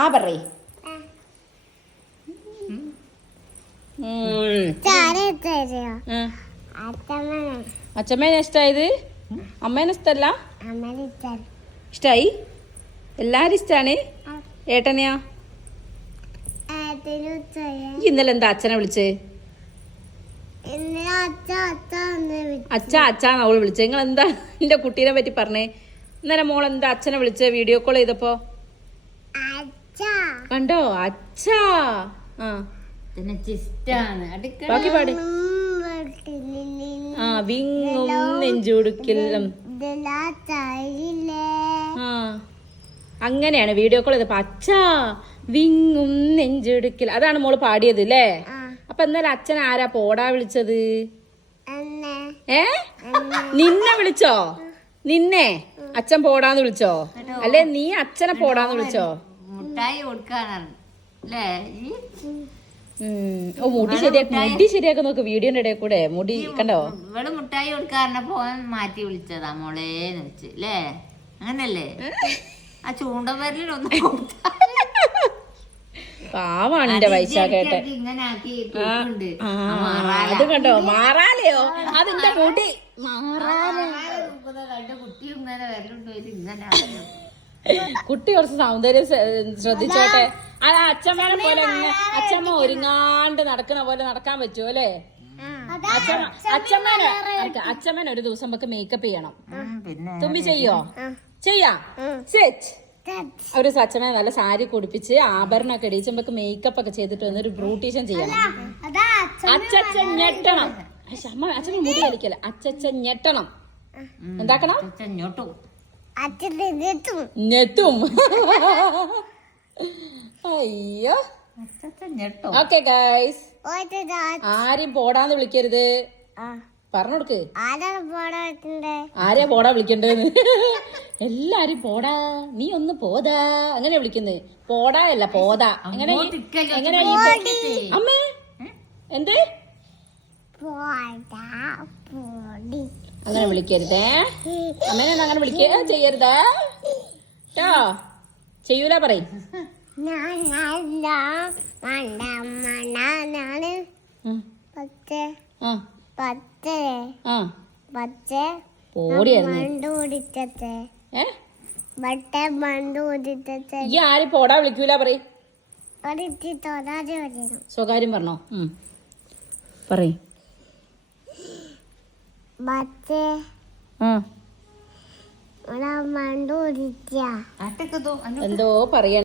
ആ പറയ്. അച്ഛമ്മേനെ ഇഷ്ടായത്? അമ്മേനെ ഇഷ്ടല്ല? ഇഷ്ടായി? എല്ലാരും ഇഷ്ടാണ്. ഏട്ടനെയാ? ഇന്നലെ എന്താ അച്ഛനെ വിളിച്ചേ? അച്ഛാന്ന് അവള് വിളിച്ചേ. നിങ്ങൾ എന്താ എന്റെ കുട്ടീനെ പറ്റി പറഞ്ഞേ? ഇന്നലെ മോൾ എന്താ അച്ഛനെ വിളിച്ചേ വീഡിയോ കോൾ ചെയ്തപ്പോ? കണ്ടോ? അച്ഛാ. ആ ബാക്കി പാട്. ആ വിങ്ങും നെഞ്ചുടുക്കിലും. ആ അങ്ങനെയാണ് വീഡിയോ കോൾ ചെയ്തപ്പോ അച്ഛാ വിങ്ങും നെഞ്ചുടുക്കിൽ. അതാണ് മോള് പാടിയത് അല്ലേ? അപ്പൊ എന്നാലും അച്ഛൻ ആരാ പോടാ വിളിച്ചത്? നിന്നെ വിളിച്ചോ? നിന്നെ അച്ഛൻ പോടാന്ന് വിളിച്ചോ? അല്ലെ നീ അച്ഛനെ പോടാന്ന് വിളിച്ചോ? മുട്ടായി കൊടുക്കാനാണ്. മുടി ശരിയാക്കി നോക്ക് വീഡിയോന്റെ ഇടയിൽ കൂടെ. മുടി കണ്ടോ? ഇവള് മുട്ടായി കൊടുക്കാറിനപ്പോ മാറ്റി വിളിച്ചതാ മോളേന്ന് വെച്ച് അല്ലേ? അങ്ങനല്ലേ? ആ ചൂണ്ടവരലൊന്നും പാവാണ് എന്റെ വൈശാഖേട്ടെ. അത് കണ്ടോ? മാറാലെയോ? അതെന്താ മുടി കുട്ടി കുറച്ച് സൗന്ദര്യം ശ്രദ്ധിച്ചോട്ടെ. അത് അച്ഛമ്മേനെ പോലെ അച്ഛമ്മ ഒരുങ്ങാണ്ട് നടക്കണ പോലെ നടക്കാൻ പറ്റുമോ അല്ലേ? അച്ഛമ്മേനെ ഒരു ദിവസം നമുക്ക് മേക്കപ്പ് ചെയ്യണം. തുമ്പി ചെയ്യോ? ചെയ്യാം. ഒരു അച്ഛമ്മ നല്ല സാരി കുടിപ്പിച്ച് ആഭരണമൊക്കെ ഇടിച്ച് നമുക്ക് മേക്കപ്പ് ഒക്കെ ചെയ്തിട്ട് വന്ന് ഒരു ബ്യൂട്ടീഷ്യൻ ചെയ്യണം. അച്ഛൻ ഞെട്ടണം. അച്ഛൻ മുടി വലിക്കല. അച്ഛൻ ഞെട്ടണം. എന്താക്കണം? ഞെട്ടും. അയ്യോ. ഓക്കെ ഗൈസ്, ആരും പോടാന്ന് വിളിക്കരുത്. പറഞ്ഞു കൊടുക്ക്. ആരെയാ പോടാ വിളിക്കണ്ടേന്ന്? എല്ലാരും പോടാ, നീ ഒന്ന് പോതാ അങ്ങനെ വിളിക്കുന്നത്. പോടാ അല്ല പോതാ. എങ്ങനെ അമ്മേ? എന്ത്? അങ്ങനെ വിളിക്കരുതേ. അമ്മേനെ അങ്ങനെ വിളിക്ക ചെയ്യരുതേ ട്ടോ. ചെയ്യൂല പറയും. ഈ ആരും പോടാ വിളിക്കൂല പറയും. സ്വകാര്യം പറഞ്ഞോ? പറയും. എന്തോ പറയാ.